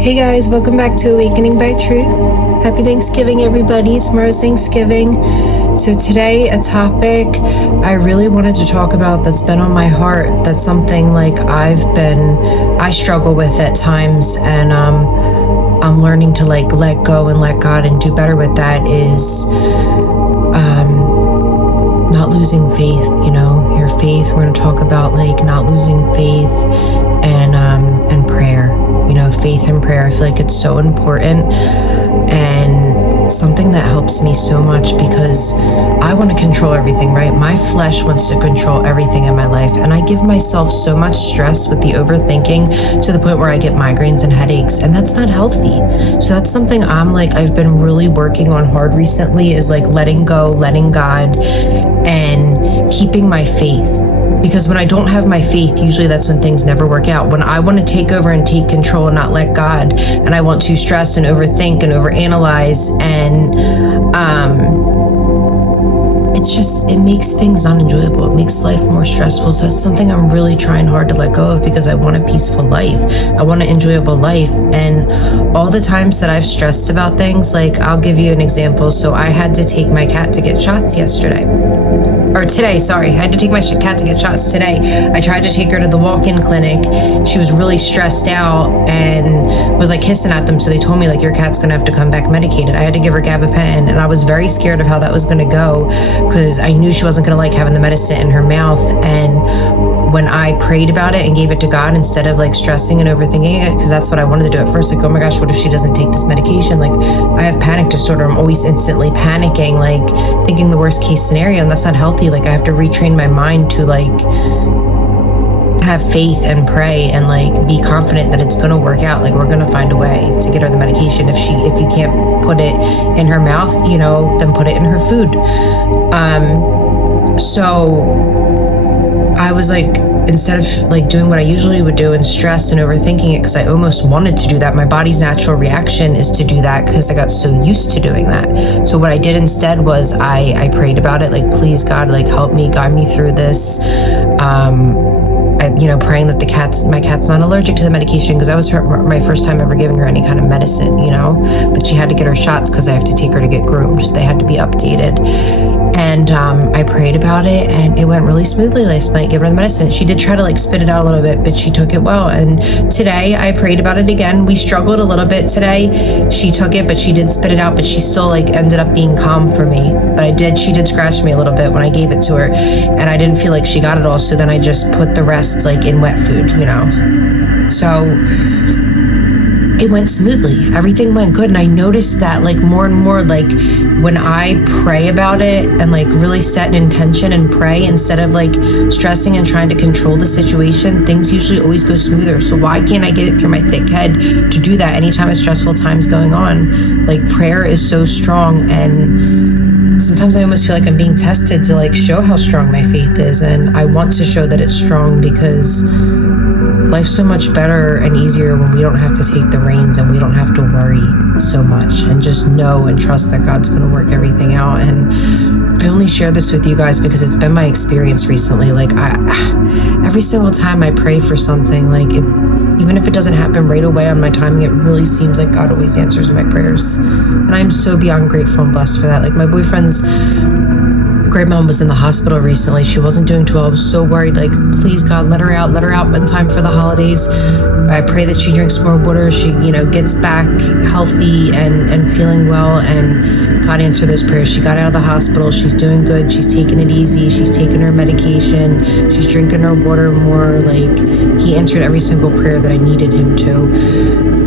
Hey guys, welcome back to Awakening by Truth. Happy Thanksgiving, everybody. Tomorrow's Thanksgiving. So today, a topic I really wanted to talk about that's been on my heart. That's something like I struggle with at times, and I'm learning to let go and let God and do better with that is not losing faith, your faith. We're going to talk about not losing faith and prayer. Faith and prayer. I feel like it's so important and something that helps me so much because I want to control everything, right? My flesh wants to control everything in my life, and I give myself so much stress with the overthinking to the point where I get migraines and headaches, and that's not healthy. So that's something I've been really working on hard recently is letting go, letting God, and keeping my faith. Because when I don't have my faith, usually that's when things never work out. When I want to take over and take control and not let God, and I want to stress and overthink and overanalyze, and it makes things unenjoyable. It makes life more stressful. So that's something I'm really trying hard to let go of because I want a peaceful life. I want an enjoyable life. And all the times that I've stressed about things, I'll give you an example. So I had to take my cat to get shots today, sorry. I had to take my cat to get shots today. I tried to take her to the walk-in clinic. She was really stressed out and was hissing at them. So they told me your cat's going to have to come back medicated. I had to give her gabapentin, and I was very scared of how that was going to go because I knew she wasn't going to like having the medicine in her mouth. And when I prayed about it and gave it to God instead of stressing and overthinking it, because that's what I wanted to do at first, oh my gosh, what if she doesn't take this medication? I have panic disorder. I'm always instantly panicking, thinking the worst case scenario, and that's not healthy. I have to retrain my mind to have faith and pray and be confident that it's going to work out. We're going to find a way to get her the medication. If you can't put it in her mouth, then put it in her food. So I was instead of doing what I usually would do and stress and overthinking it, because I almost wanted to do that. My body's natural reaction is to do that because I got so used to doing that. So what I did instead was I prayed about it, please God, help me, guide me through this. Praying that my cat's not allergic to the medication, because that was my first time ever giving her any kind of medicine, but she had to get her shots because I have to take her to get groomed. So they had to be updated. And I prayed about it, and it went really smoothly last night, give her the medicine. She did try to spit it out a little bit, but she took it well. And today I prayed about it again. We struggled a little bit today. She took it, but she did spit it out, but she still ended up being calm for me. But she did scratch me a little bit when I gave it to her, and I didn't feel like she got it all. So then I just put the rest in wet food, So it went smoothly. Everything went good. And I noticed that more and more, when I pray about it and really set an intention and pray instead of stressing and trying to control the situation, things usually always go smoother. So why can't I get it through my thick head to do that anytime a stressful time's going on? Prayer is so strong, and sometimes I almost feel I'm being tested to show how strong my faith is. And I want to show that it's strong because life's so much better and easier when we don't have to take the reins and we don't have to worry so much and just know and trust that God's going to work everything out. And I only share this with you guys because it's been my experience recently. Every single time I pray for something, even if it doesn't happen right away on my timing, it really seems like God always answers my prayers. And I'm so beyond grateful and blessed for that. My boyfriend's grandmom was in the hospital recently. She wasn't doing too well. I was so worried, please God, let her out in time for the holidays. I pray that she drinks more water, she, gets back healthy and feeling well, and God answered those prayers. She got out of the hospital. She's doing good. She's taking it easy. She's taking her medication. She's drinking her water more. He answered every single prayer that I needed him to.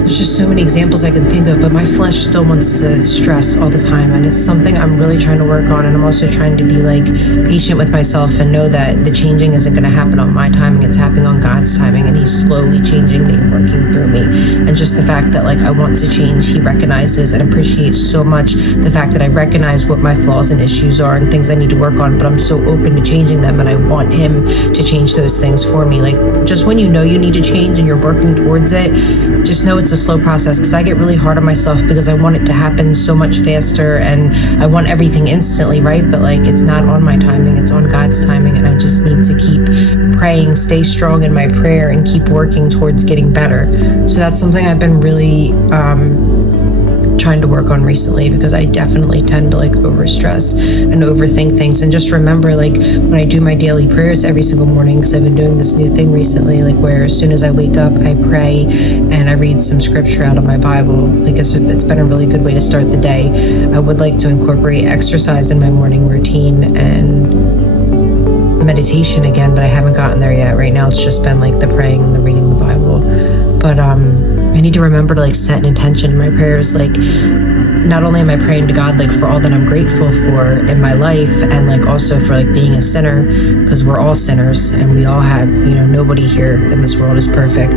There's just so many examples I can think of, but my flesh still wants to stress all the time, and it's something I'm really trying to work on. And I'm also trying to be patient with myself and know that the changing isn't going to happen on my timing. It's happening on God's timing, and He's slowly changing me and working through me. And just the fact that I want to change, He recognizes and appreciates so much the fact that I recognize what my flaws and issues are and things I need to work on, but I'm so open to changing them, and I want Him to change those things for me. Just when you know you need to change and you're working towards it, just know it's a slow process, because I get really hard on myself because I want it to happen so much faster and I want everything instantly, right? But like, it's not on my timing, it's on God's timing, and I just need to keep praying, stay strong in my prayer, and keep working towards getting better. So that's something I've been really trying to work on recently, because I definitely tend to like overstress and overthink things. And just remember, like, when I do my daily prayers every single morning, because I've been doing this new thing recently, like where as soon as I wake up, I pray and I read some scripture out of my Bible. Like it's been a really good way to start the day. I would like to incorporate exercise in my morning routine and meditation again, but I haven't gotten there yet. Right now it's just been like the praying and the reading the Bible. But I need to remember to like set an intention in my prayers. Like, not only am I praying to God like for all that I'm grateful for in my life, and like also for like being a sinner, because we're all sinners and we all have, nobody here in this world is perfect.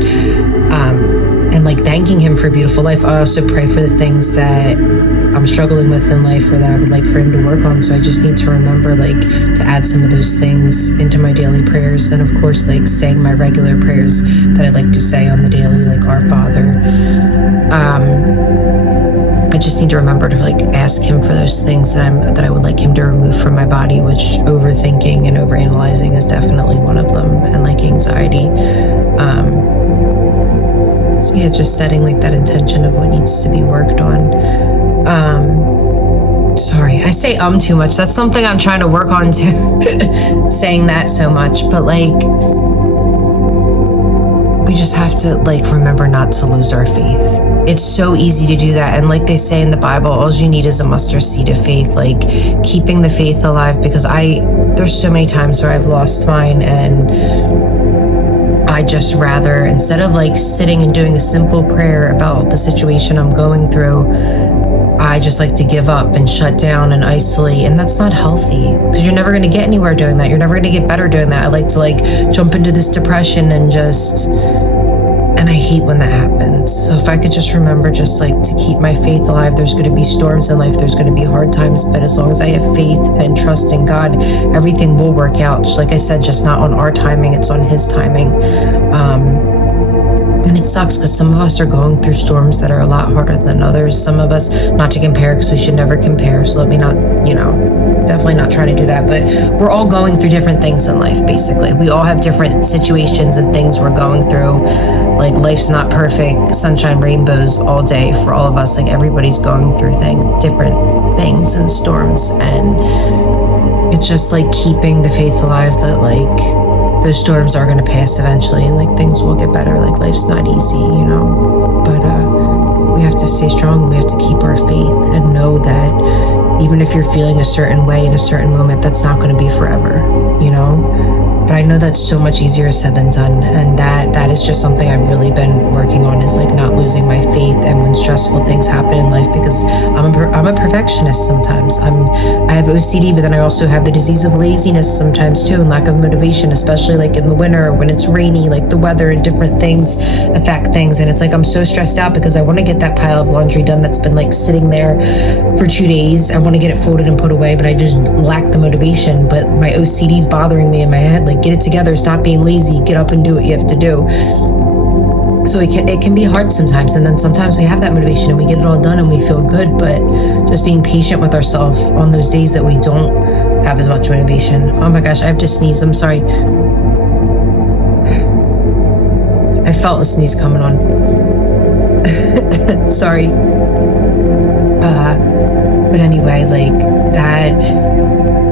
And like thanking him for a beautiful life. I also pray for the things that I'm struggling with in life, or that I would like for him to work on. So I just need to remember like to add some of those things into my daily prayers. And of course, like saying my regular prayers that I like to say on the daily, like Our Father. I just need to remember to like ask him for those things that I would like him to remove from my body, which overthinking and overanalyzing is definitely one of them, and like anxiety. So yeah, just setting like that intention of what needs to be worked on. Sorry, I say too much. That's something I'm trying to work on too, saying that so much. But like, we just have to like remember not to lose our faith. It's so easy to do that. And like they say in the Bible, all you need is a mustard seed of faith, like keeping the faith alive, because there's so many times where I've lost mine, and I just rather, instead of like sitting and doing a simple prayer about the situation I'm going through, I just like to give up and shut down and isolate. And that's not healthy, because you're never going to get anywhere doing that. You're never going to get better doing that. I like to like jump into this depression and I hate when that happens. So if I could just remember just like to keep my faith alive. There's going to be storms in life, there's going to be hard times, but as long as I have faith and trust in God, everything will work out. Just like I said, just not on our timing, it's on his timing. And it sucks because some of us are going through storms that are a lot harder than others. Some of us, not to compare, because we should never compare, so let me not, definitely not try to do that, but we're all going through different things in life, basically. We all have different situations and things we're going through. Like, life's not perfect, sunshine, rainbows all day for all of us. Like, everybody's going through different things and storms, and it's just like keeping the faith alive that like those storms are going to pass eventually, and like things will get better. Like, life's not easy, but we have to stay strong. We have to keep our faith and know that even if you're feeling a certain way in a certain moment, that's not going to be forever, But I know that's so much easier said than done, and that is just something I've really been working on, is like not losing my faith and when stressful things happen in life, because I'm a perfectionist sometimes. I have OCD, but then I also have the disease of laziness sometimes too, and lack of motivation, especially like in the winter when it's rainy, like the weather and different things affect things. And it's like I'm so stressed out because I want to get that pile of laundry done that's been like sitting there for 2 days. I want to get it folded and put away, but I just lack the motivation. But my OCD is bothering me in my head. Like, get it together, stop being lazy, get up and do what you have to do. So it can be hard sometimes, and then sometimes we have that motivation and we get it all done and we feel good, but just being patient with ourselves on those days that we don't have as much motivation. Oh my gosh, I have to sneeze, I'm sorry. I felt a sneeze coming on. Sorry. But anyway, like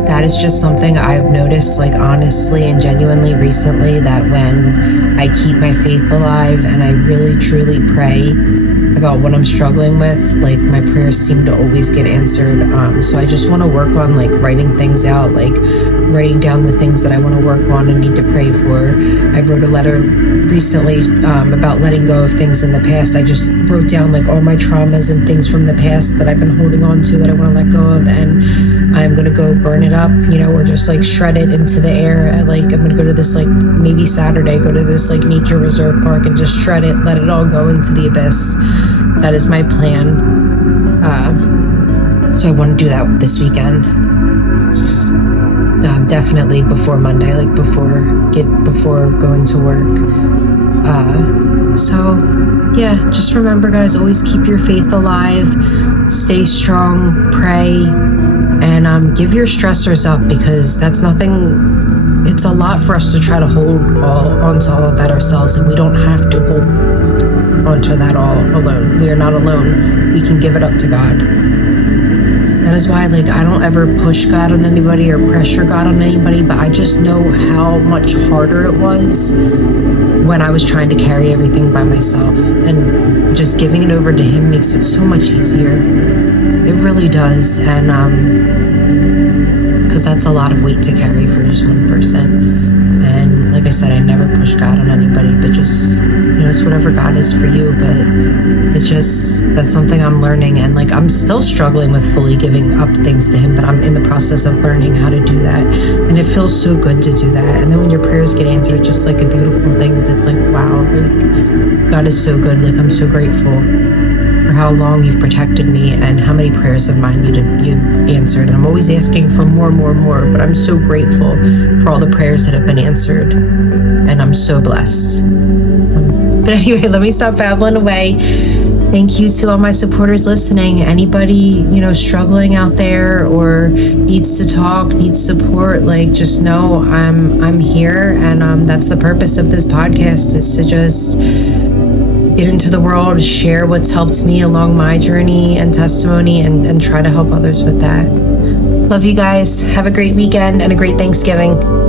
that is just something I've noticed, like honestly and genuinely recently, that when I keep my faith alive and I really truly pray about what I'm struggling with, like my prayers seem to always get answered. So I just want to work on like writing things out, like writing down the things that I want to work on and need to pray for. I wrote a letter recently about letting go of things in the past. I just wrote down like all my traumas and things from the past that I've been holding on to that I want to let go of, and I'm gonna go burn it up, or just like shred it into the air. I'm gonna go to this, like maybe Saturday, go to this like nature reserve park and just shred it, let it all go into the abyss. That is my plan. So I want to do that this weekend. Definitely before Monday, like before going to work. So yeah, just remember, guys, always keep your faith alive, stay strong, pray, and give your stressors up, because that's nothing. It's a lot for us to try to hold onto all of that ourselves, and we don't have to hold onto that all alone. We are not alone. We can give it up to God. That is why, I don't ever push God on anybody or pressure God on anybody, but I just know how much harder it was when I was trying to carry everything by myself, and just giving it over to Him makes it so much easier. It really does. And because that's a lot of weight to carry for just one person. And like I said, I never push God on anybody, but just, it's whatever God is for you. But that's something I'm learning. And I'm still struggling with fully giving up things to Him, but I'm in the process of learning how to do that. And it feels so good to do that. And then when your prayers get answered, it's just a beautiful thing, because it's wow, God is so good. I'm so grateful for how long You've protected me and how many prayers of mine you've answered. And I'm always asking for more, but I'm so grateful for all the prayers that have been answered. And I'm so blessed. But anyway, let me stop babbling away. Thank you to all my supporters listening. Anybody, struggling out there or needs to talk, needs support, just know I'm here. And that's the purpose of this podcast, is to just get into the world, share what's helped me along my journey and testimony, and try to help others with that. Love you guys. Have a great weekend and a great Thanksgiving.